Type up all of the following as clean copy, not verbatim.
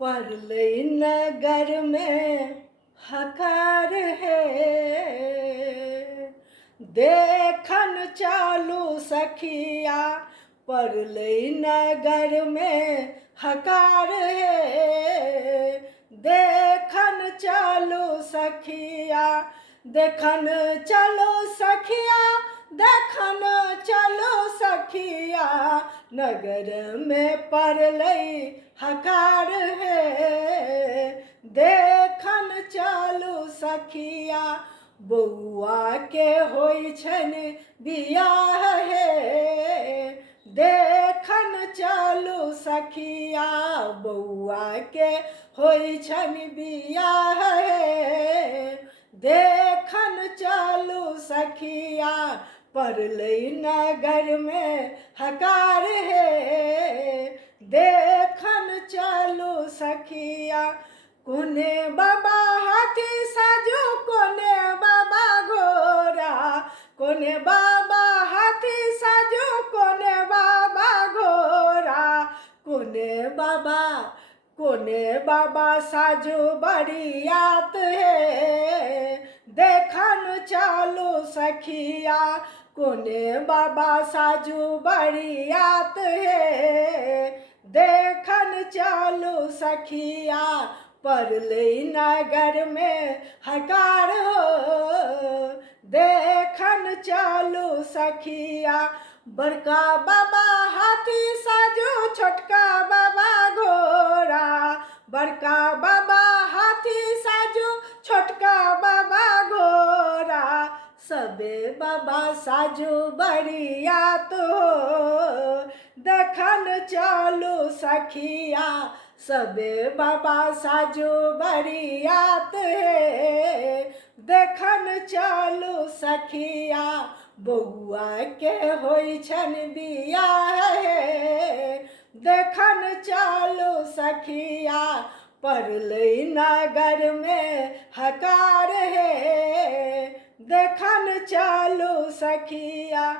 परलई नगर में हकार है, देखन चालू सखिया परलई नगर में हकार है। देखन चालू सखिया, देखन चलो सखिया, देखन चलो सखिया, नगर में परलई हकार है। देखन चलो सखिया, बउआ के होई छन बियाह है। देखन चलो सखिया, बउआ के होई छन बियाह है। देखन चलो सखिया, परलई नगर में हकार है। देखन चलो सखिया, कोने बाबा हाथी साजो, कोने बाबा घोड़ा, कोने बाबा हाथी साजो, कोने बाबा घोड़ा, कोने बाबा साजो बरियात है। देखन चालो सखिया, कोने बाबा साजो बरियात है। देखन चालो सखिया, परलई नगर में हकार हो। देखन चालो सखिया, बड़का बाबा हाथी साजो, छोटका बाबा घोड़ा, बड़का बाबा हाथी साजो, छोटका बाबा घोड़ा, सबे बाबा साजो बरियात हो। देखन चालो सखिया, सबे बाबा साजो बरियात है। देखन चालो सखिया, बउआ के होई छन बियाह है। देखन चालो सखिया, परलई नगर में हकार है। देखन चालो सखिया,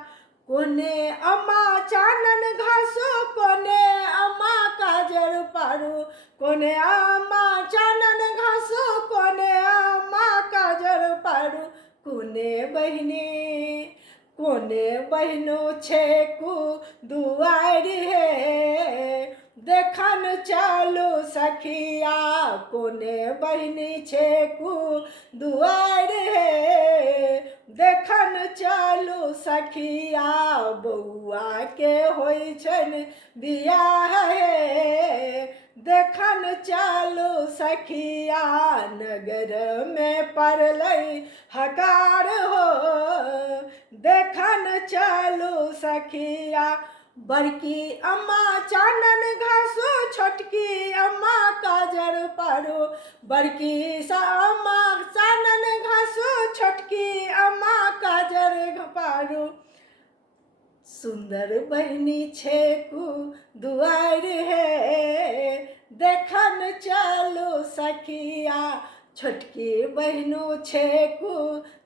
कोने अम्मा चानन घासो, कोने अम्मा काजर पारू, कोने अम्मा चानन घासो, कोने अम्मा काजर पारू, कोने बहनो छेकू दुआर है। देखन चालो सखिया, कोने बहनी छेकू दुआर है। देखन चालो सखिया, बउआ के होई छन बियाह है। देखन चालो सखिया, नगर में परलई हकार हो। देखन चालो सखिया, बड़की अम्मा चानन घासो, छोटकी अम्मा काजर पारो, बड़की अम्मा चानन घासो, छोटकी अम्मा काजर पारो, सुंदर बहनी छेकू दुआर है। देखन चालो सखिया, छोटकी बहनो छेकू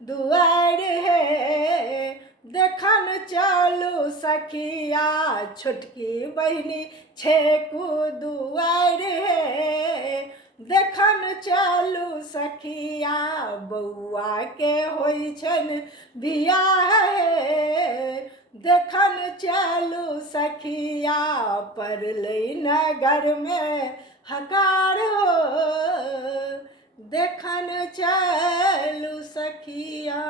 दुआर है। देखन चालो सखिया, छोटकी बहनी छेकू दुआर है। देखन चालो सखिया, बउआ के होई छन बियाह है। देखन चालो सखिया, परलई नगर में हकार हो। देखन चालो सखिया।